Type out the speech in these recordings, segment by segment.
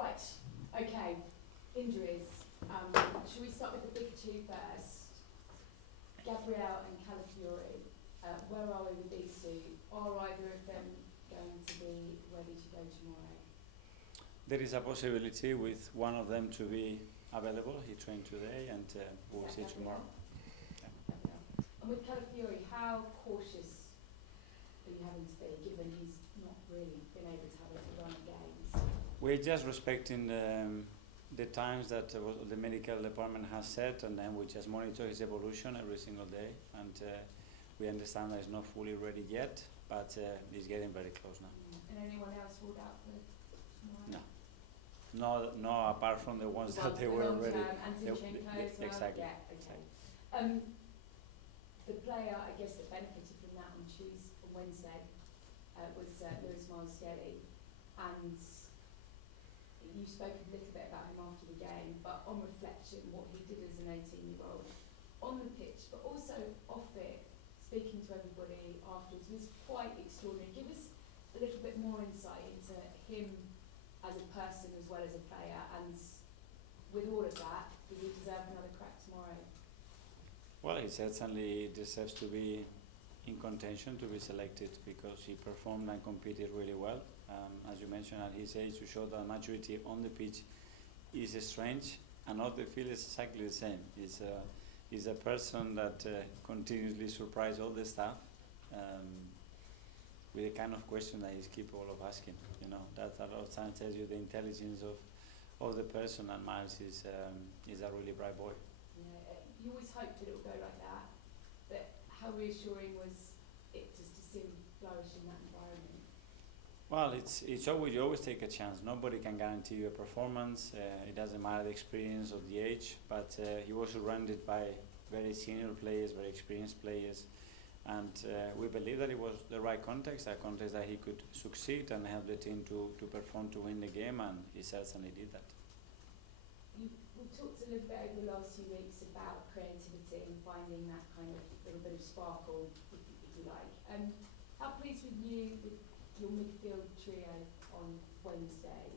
Right, okay, injuries. Should we start with the big two first? Gabriel and Calafiori, where are we with these two? Are either of them going to be ready to go tomorrow? There is a possibility with one of them to be available. He trained today and we'll see tomorrow. Yeah. And with Calafiori, how cautious are you having to be, given he's not really been able to have a run of games? We're just respecting the times that the medical department has set, and then we just monitor his evolution every single day. And we understand that he's not fully ready yet, but he's getting very close now. And anyone else ruled out for tomorrow? No, apart from the ones that they were already. And Zinchenko as well? Exactly. Yeah, okay. The player, I guess, that benefited from that on Wednesday was Lewis Miles-Skelly, and you spoke a little bit about him after the game, but on reflection, what he did as an 18-year-old on the pitch, but also off it, speaking to everybody afterwards, was quite extraordinary. Give us a little bit more insight into him as a person as well as a player, and with all of that, does he deserve another crack tomorrow? Well, he certainly deserves to be in contention to be selected because he performed and competed really well. As you mentioned, at his age, to show that maturity on the pitch is strange, and off the field is exactly the same. He's a person that continuously surprises all the staff with the kind of question that he's capable of asking. You know, that a lot of times tells you the intelligence of the person, and Miles is a really bright boy. Yeah, you always hoped that it would go like that, but how reassuring was it just to see him flourish in that environment? Well, it's always, you always take a chance. Nobody can guarantee you a performance. It doesn't matter the experience or the age, but he was surrounded by very senior players, very experienced players, and we believe that it was the right context, a context that he could succeed and help the team to perform to win the game, and he certainly did that. We've talked a little bit over the last few weeks about creativity and finding that kind of little bit of sparkle, if you like. How pleased with you with your midfield trio on Wednesday,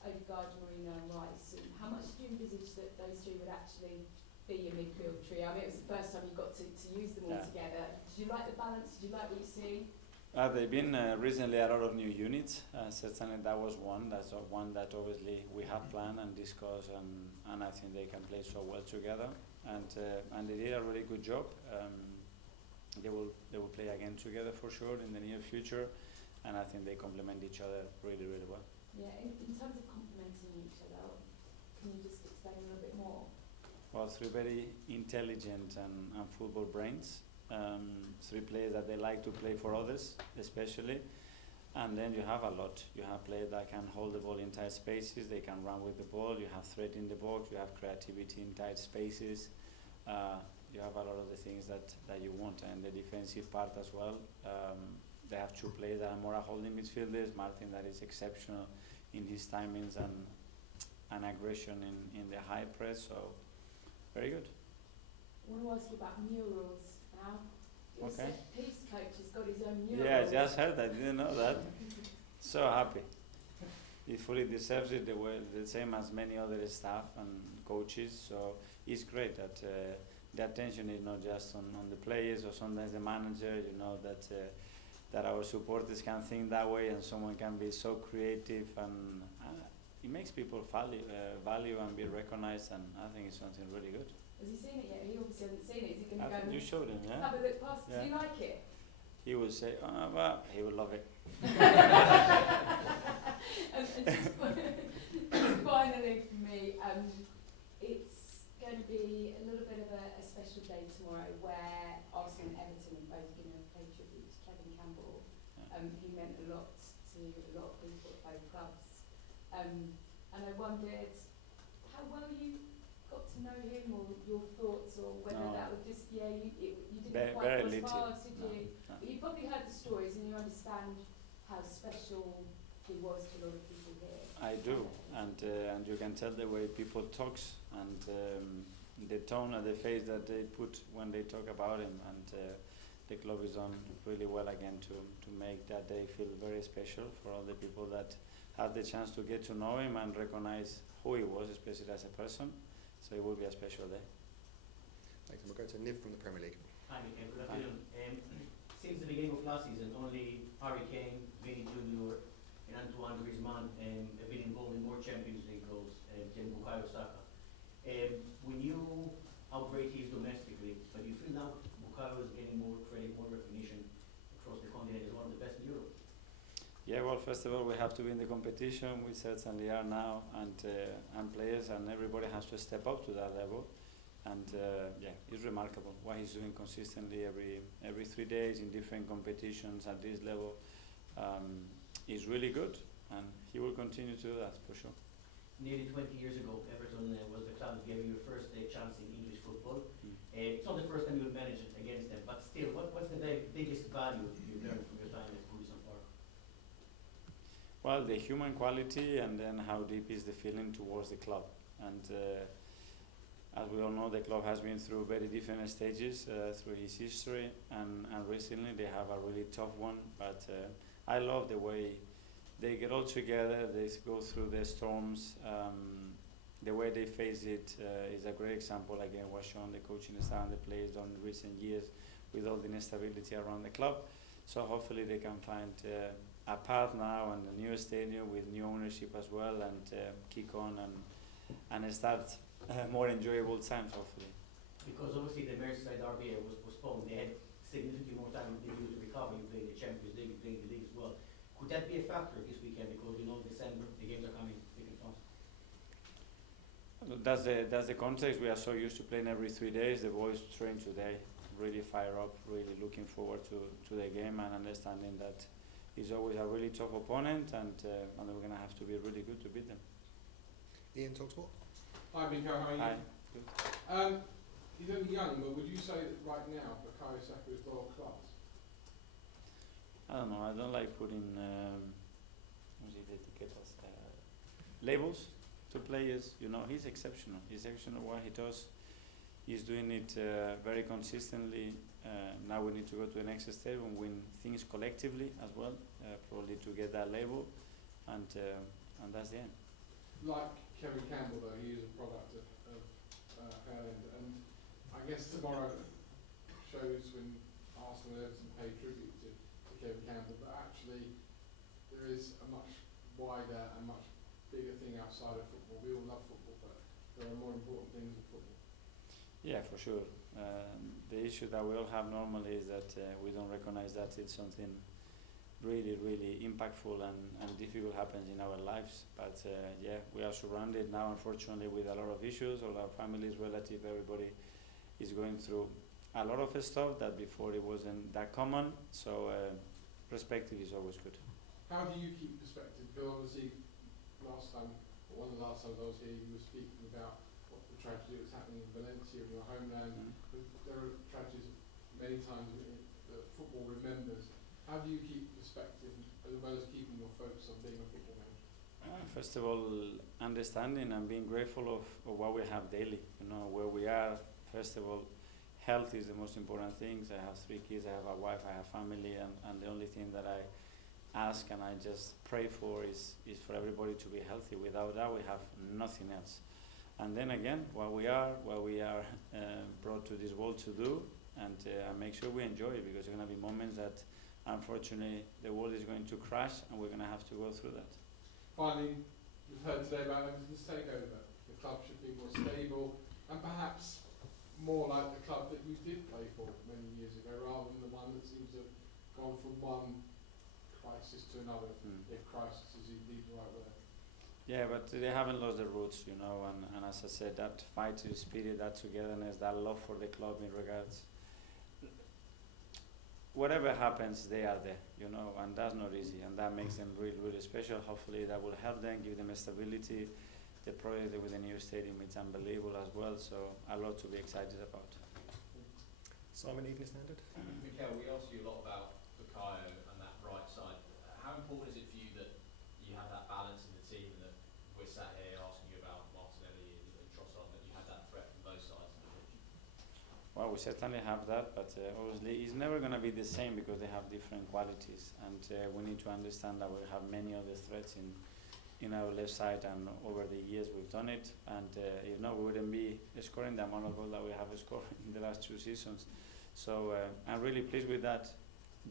Odegaard, Marino and Rice, and how much did you envisage that those three would actually be your midfield trio? I mean, it was the first time you got to use them all together. Did you like the balance? Did you like what you see? They've been recently a lot of new units. Certainly that was one. That's one that obviously we have planned and discussed, and I think they can play so well together. And they did a really good job. They will play again together for sure in the near future, and I think they complement each other really, really well. Yeah, in terms of complementing each other, can you just explain a little bit more? Well, three very intelligent and football brains. Three players that they like to play for others, especially. And then you have a lot. You have players that can hold the ball in tight spaces, they can run with the ball, you have threat in the box, you have creativity in tight spaces. You have a lot of the things that you want, and the defensive part as well. They have two players that are more holding midfielders, Martin that is exceptional in his timings and aggression in the high press, so very good. I want to ask you about murals now. Your set piece coach has got his own mural. Yeah, I just heard that, didn't know that. So happy. He fully deserves it, the same as many other staff and coaches, so it's great that the attention is not just on the players or sometimes the manager, you know, that our supporters can think that way and someone can be so creative, and it makes people value and be recognized, and I think it's something really good. Has he seen it yet? He obviously hasn't seen it. Is he going to go You showed him, yeah? Have a look past? Yeah. Do you like it? He would say, well, he would love it. And just finally for me, it's going to be a little bit of a special day tomorrow where Arsenal and Everton are both going to pay tribute to Kevin Campbell. He meant a lot to a lot of people at both clubs. And I wondered how well you got to know him, or your thoughts, or whether that would just, you didn't quite go as far, did you? No. But you probably heard the stories and you understand how special he was to a lot of people here. I do, and you can tell the way people talks and the tone and the face that they put when they talk about him, and the club is done really well again to make that day feel very special for all the people that had the chance to get to know him and recognize who he was, especially as a person. So it will be a special day. Thanks. And we'll go to Niv from the Premier League. Hi, Mikel. Good afternoon. Since the beginning of last season, only Harry Kane, Vinny Jr., and Antoine Griezmann have been involved in more Champions League goals than Bukayo Saka. We knew how great he is domestically, but you feel now Bukayo is getting more credit, more recognition across the continent as one of the best in Europe. Yeah, well, first of all, we have to win the competition. We certainly are now, and players and everybody has to step up to that level. And yeah, it's remarkable what he's doing consistently every 3 days in different competitions at this level. Is really good, and he will continue to do that for sure. Nearly 20 years ago, Everton was the club that gave you your first chance in English football. It's not the first time you will manage against them, but still, what's the biggest value you learned from your time at Goodison Park? Well, the human quality, and then how deep is the feeling towards the club. And as we all know, the club has been through very different stages through his history, and recently they have a really tough one. But I love the way they get all together, they go through the storms. The way they face it is a great example, again, was shown the coaching staff and the players done in recent years with all the instability around the club. So hopefully they can find a path now and a new stadium with new ownership as well, and kick on and start more enjoyable times, hopefully. Because obviously the Merseyside derby was postponed. They had significantly more time than you to recover. You played the Champions League, you played the league as well. Could that be a factor this weekend? Because you know December, the games are coming thick and fast. That's the context. We are so used to playing every 3 days. The boys train today, really fire up, really looking forward to the game, and understanding that it's always a really tough opponent, and we're going to have to be really good to beat them. Ian, Talksport. Hi, Mikel, how are you? Hi. He's only young, but would you say that right now Bukayo Saka is world class? I don't know. I don't like putting labels to players. You know, he's exceptional. He's exceptional what he does. He's doing it very consistently. Now we need to go to the next step and win things collectively as well, probably to get that label, and that's the end. Like Kevin Campbell, though, he is a product of Ireland, and I guess tomorrow shows when Arsenal and Everton pay tribute to Kevin Campbell, but actually there is a much wider and much bigger thing outside of football. We all love football, but there are more important things in football. Yeah, for sure. The issue that we all have normally is that we don't recognize that it's something really, really impactful and difficult happens in our lives. But yeah, we are surrounded now, unfortunately, with a lot of issues. All our families, relatives, everybody is going through a lot of stuff that before it wasn't that common. So perspective is always good. How do you keep perspective? Because obviously last time, or one of the last times I was here, you were speaking about what the tragedy that's happening in Valencia, in your homeland. There are tragedies many times that football remembers. How do you keep perspective as well as keeping your focus on being a football manager? First of all, understanding and being grateful of what we have daily. You know, where we are. First of all, health is the most important thing. I have 3 kids, I have a wife, I have family, and the only thing that I ask and I just pray for is for everybody to be healthy. Without that, we have nothing else. And then again, what we are brought to this world to do, and make sure we enjoy it, because there are going to be moments that unfortunately the world is going to crash and we're going to have to go through that. Finally, we've heard today about Everton's takeover. The club should be more stable and perhaps more like the club that you did play for many years ago, rather than the one that seems to have gone from one crisis to another, if crisis is indeed the right word. Yeah, but they haven't lost their roots, you know, and as I said, that fighting spirit, that togetherness, that love for the club in regards. Whatever happens, they are there, you know, and that's not easy, and that makes them really, really special. Hopefully that will help them, give them a stability. The project with the new stadium, it's unbelievable as well, so a lot to be excited about. Simon, Evening Standard. Mikel, we asked you a lot about Bukayo and that right side. How important is it for you that you have that balance in the team, and that we're sat here asking you about Martinelli and Trossard, that you have that threat from both sides of the pitch? Well, we certainly have that, but obviously it's never going to be the same because they have different qualities, and we need to understand that we have many other threats in our left side, and over the years we've done it. And if not, we wouldn't be scoring the amount of goals that we have scored in the last 2 seasons. So I'm really pleased with that.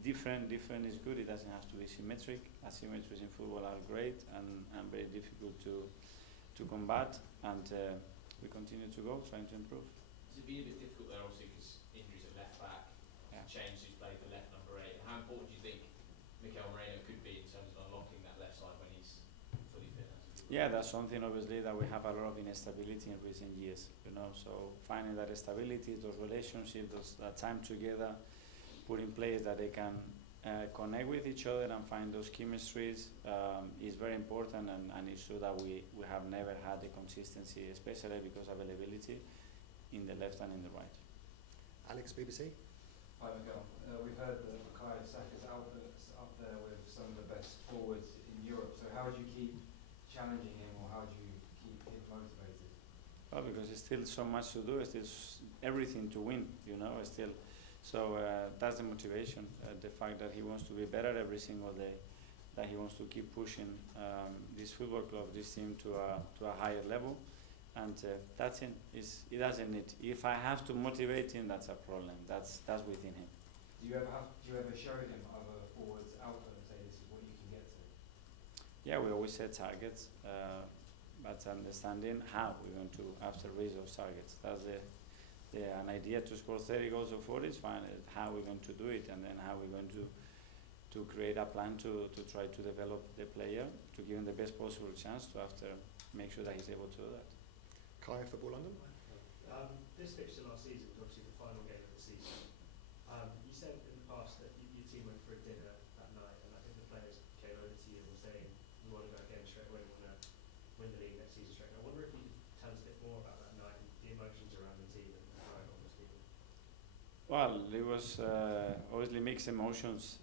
Different is good. It doesn't have to be symmetric. Asymmetries in football are great and very difficult to combat. And we continue to go, trying to improve. Has it been a bit difficult there, obviously, because injuries at left back, changed who's played the left number 8? And how important do you think Mikel could be in terms of unlocking that left side when he's fully fit? Yeah, that's something obviously that we have a lot of instability in recent years, you know. So finding that stability, those relationships, that time together, put in place that they can connect with each other and find those chemistries is very important, and it's true that we have never had the consistency, especially because of availability in the left and in the right. Alex, BBC. Hi Mikel. We've heard that Bukayo Saka's outputs up there with some of the best forwards in Europe, so how would you keep challenging him, or how do you keep him motivated? Well, because there's still so much to do, there's everything to win, you know, still. So that's the motivation, the fact that he wants to be better every single day, that he wants to keep pushing this football club, this team to a higher level, and that's it. He doesn't need. If I have to motivate him, that's a problem. That's within him. Do you ever show him other forwards output and say this is what you can get to? Yeah, we always set targets, but understanding how we're going to after reach those targets. That's an idea to score 30 goals or 40 is fine. How we're going to do it, and then how we're going to create a plan to try to develop the player, to give him the best possible chance to after make sure that he's able to do that. Kai, Football London. This fixture last season was obviously the final game of the season. You said in the past that your team went for a dinner that night, and I think the players came over to you and were saying, we want to go again straight away, we want to win the league next season straight away. I wonder if you could tell us a bit more about that night and the emotions around the team and how it got those people. Well, it was obviously mixed emotions.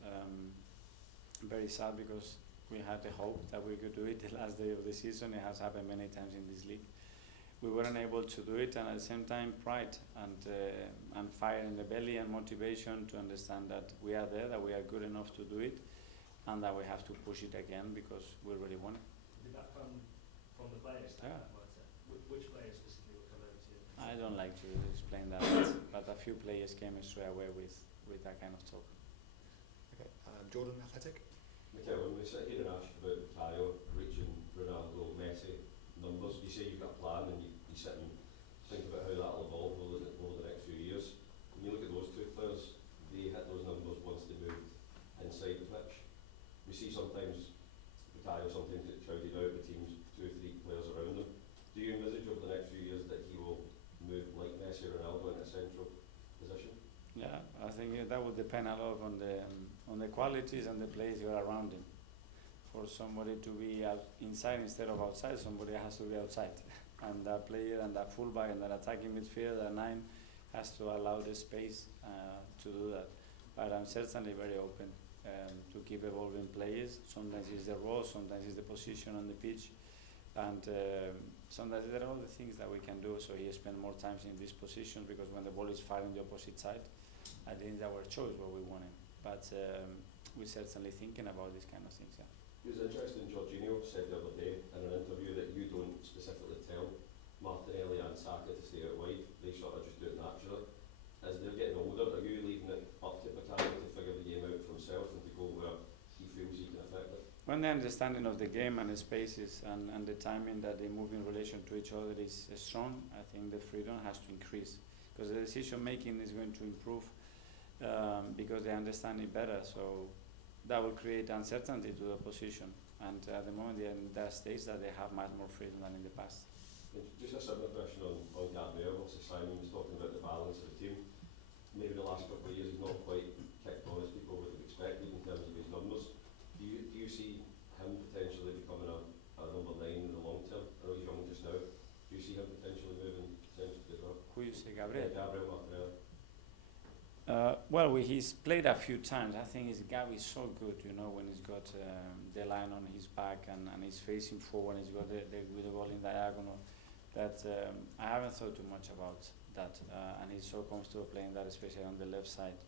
Very sad because we had the hope that we could do it the last day of the season. It has happened many times in this league. We weren't able to do it, and at the same time pride and fire in the belly and motivation to understand that we are there, that we are good enough to do it, and that we have to push it again because we really want it. Did that come from the players, that mindset? Which players specifically were coming over to you? I don't like to explain that, but a few players came straight away with that kind of talk. Okay. Jordan, Athletic. Mikel, when we sit here and ask about Bukayo reaching Ronaldo, Messi numbers, you say you've got a plan and you sit and think about how that will evolve over the next few years. When you look at those two players, they hit those numbers once they moved inside the pitch. We see sometimes Bukayo sometimes get crowded out with teams, 2 or 3 players around them. Do you envisage over the next few years that he will move like Messi or Ronaldo in a central position? Yeah, I think that would depend a lot on the qualities and the players you are around him. For somebody to be inside instead of outside, somebody has to be outside. And that player and that fullback and that attacking midfielder, that 9, has to allow the space to do that. But I'm certainly very open to keep evolving players. Sometimes it's the role, sometimes it's the position on the pitch. And sometimes there are all the things that we can do, so he spends more time in this position because when the ball is firing the opposite side, I think it's our choice where we want him. But we're certainly thinking about these kind of things, yeah. It was interesting, Jorginho said the other day in an interview that you don't specifically tell Martinelli and Saka to stay out wide, they sort of just do it naturally. As they're getting older, are you leaving it up to Bukayo to figure the game out for himself and to go where he feels he can affect it? When the understanding of the game and the spaces and the timing that they move in relation to each other is strong, I think the freedom has to increase because the decision making is going to improve because they understand it better. So that will create uncertainty to the position, and at the moment they're in that stage that they have much more freedom than in the past. Just a similar question on Gabriel. Obviously Simon was talking about the balance of the team. Maybe the last couple of years he's not quite kicked on as people would have expected in terms of his numbers. Do you see him potentially becoming a number 9 in the long term? I know he's young just now. Do you see him potentially moving centrally as well? Who you say, Gabriel? Gabriel Martinelli. Well, he's played a few times. I think Gavi's so good, you know, when he's got the line on his back and he's facing forward, he's got the ball in diagonal, that I haven't thought too much about that. And he's so comfortable playing that, especially on the left side.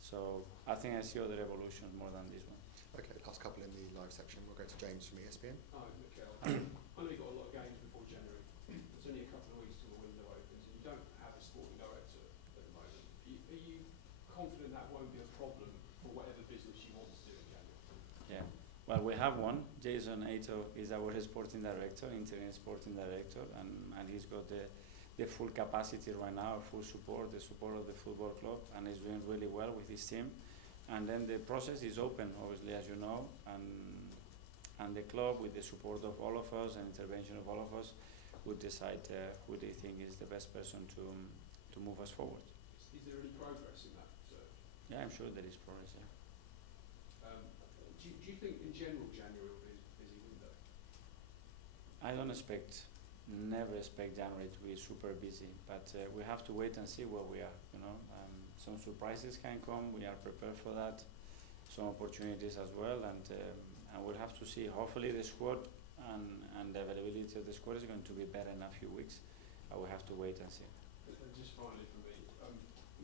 So I think I see other evolutions more than this one. Okay, last couple in the live section. We'll go to James from ESPN. Hi, Mikel. I know you've got a lot of games before January. It's only a couple of weeks till the window opens, and you don't have a sporting director at the moment. Are you confident that won't be a problem for whatever business you want to do in January? Yeah. Well, we have one. Jason Ato is our sporting director, interim sporting director, and he's got the full capacity right now, full support, the support of the football club, and he's doing really well with his team. And then the process is open, obviously, as you know, and the club, with the support of all of us and intervention of all of us, would decide who they think is the best person to move us forward. Is there any progress in that search? Yeah, I'm sure there is progress, yeah. Do you think in general January will be a busy window? I don't never expect January to be super busy, but we have to wait and see where we are, you know. Some surprises can come, we are prepared for that, some opportunities as well, and we'll have to see. Hopefully the squad and the availability of the squad is going to be better in a few weeks. We have to wait and see. And just finally for me,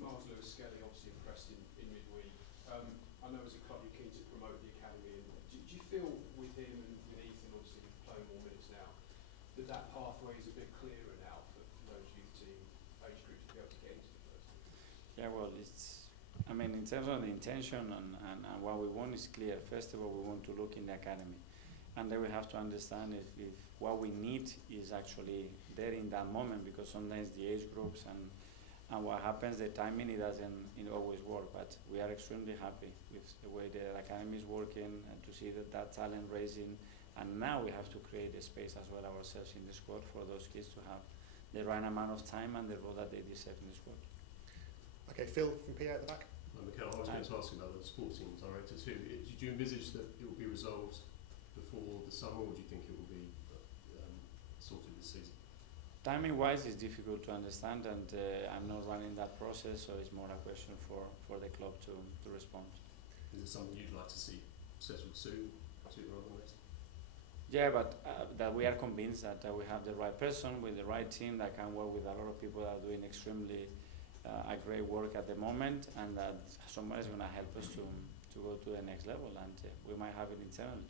Miles Lewis Skelly obviously impressed in midweek. I know as a club you're keen to promote the academy, and do you feel with him and with Ethan obviously playing more minutes now, that pathway is a bit clearer now for those youth team age groups to be able to get into the first team? Yeah, well, in terms of the intention and what we want is clear. First of all, we want to look in the academy. And then we have to understand if what we need is actually there in that moment, because sometimes the age groups and what happens, the timing, it doesn't always work. But we are extremely happy with the way the academy is working and to see that talent raising. And now we have to create a space as well ourselves in the squad for those kids to have the right amount of time and the role that they deserve in the squad. Okay, Phil from PA at the back. Mikel, I was going to ask you about the sporting director too. Did you envisage that it will be resolved before the summer, or do you think it will be sorted this season? Timing-wise, it's difficult to understand, and I'm not running that process, so it's more a question for the club to respond. Is it something you'd like to see settled sooner rather than later? Yeah, but that we are convinced that we have the right person with the right team that can work with a lot of people that are doing extremely a great work at the moment, and that somebody is going to help us to go to the next level, and we might have it internally.